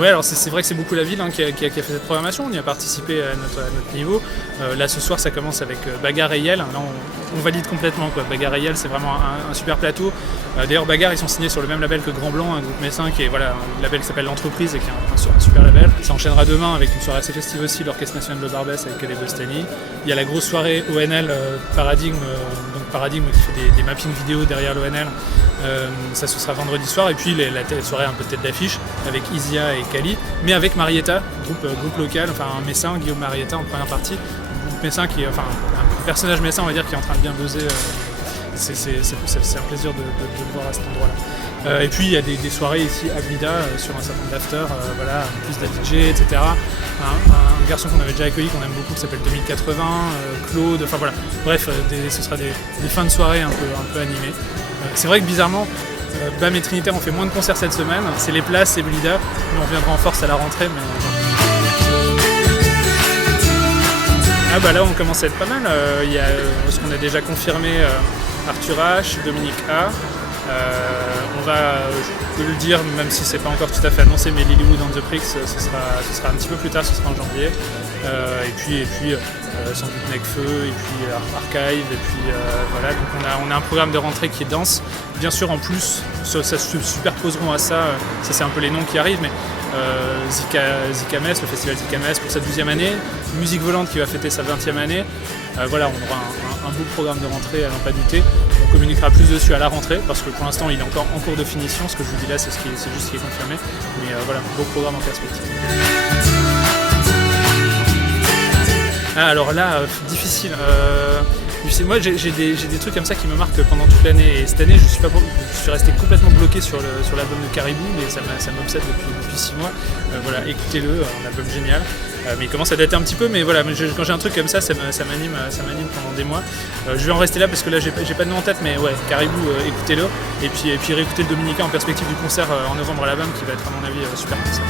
Ouais, alors c'est vrai que c'est beaucoup la ville qui a fait cette programmation, on y a participé à notre niveau. Là ce soir ça commence avec Bagarre et Yel, là on valide complètement quoi. Bagarre et Yel c'est vraiment un super plateau. D'ailleurs Bagarre ils sont signés sur le même label que Grand Blanc, un groupe messin qui est voilà, un label qui s'appelle L'Entreprise et qui est un super label. Ça enchaînera demain avec une soirée assez festive aussi, l'Orchestre National de Barbès avec Calais Bostani. Il y a la grosse soirée ONL Paradigme, donc Paradigme qui fait des mappings vidéo derrière l'ONL. Ça ce sera vendredi soir et puis la soirée un peu tête d'affiche avec Isia et Kali, mais avec Marietta, groupe local, enfin un messin, Guillaume Marietta en première partie, un groupe messin qui est enfin un personnage messin on va dire qui est en train de bien buzzer. C'est un plaisir de le voir à cet endroit-là. Et puis il y a des soirées ici à Blida sur un certain nombre d'after, voilà, plus de DJ, etc. Un garçon qu'on avait déjà accueilli, qu'on aime beaucoup, qui s'appelle 2080, Claude, enfin voilà. Bref, ce sera des fins de soirée un peu animées. C'est vrai que bizarrement, BAM et Trinitaire ont fait moins de concerts cette semaine, c'est les places, c'est Blida, nous on reviendra en force à la rentrée. Ah bah là on commence à être pas mal, il y a ce qu'on a déjà confirmé, Arthur H, Dominique A. On va, je peux le dire, même si c'est pas encore tout à fait annoncé, mais Lilywood and the Pricks, ce sera un petit peu plus tard, ce sera en janvier. Et puis sans doute Necfeu, et puis Archive, et puis voilà. Donc on a un programme de rentrée qui est dense. Bien sûr, en plus, ça se superposeront à ça c'est un peu les noms qui arrivent, mais Zikames, le festival Zikames pour sa 12e année, Musique Volante qui va fêter sa 20e année. Voilà, on aura un beau programme de rentrée à n'en pas douter. On communiquera plus dessus à la rentrée parce que pour l'instant il est encore en cours de finition. Ce que je vous dis là c'est juste ce qui est confirmé. Mais voilà, beau programme en perspective. Ah, alors là, difficile. Moi j'ai des trucs comme ça qui me marquent pendant toute l'année. Et cette année je suis resté complètement bloqué sur l'album de Caribou, mais ça m'obsède depuis 6 mois. Voilà, écoutez-le, un album génial. Mais il commence à dater un petit peu, mais voilà, quand j'ai un truc comme ça m'anime pendant des mois. Je vais en rester là parce que là j'ai pas de nom en tête, mais ouais, Caribou, écoutez-le. Et puis réécoutez le Dominica en perspective du concert en novembre à la BAM qui va être à mon avis super concert.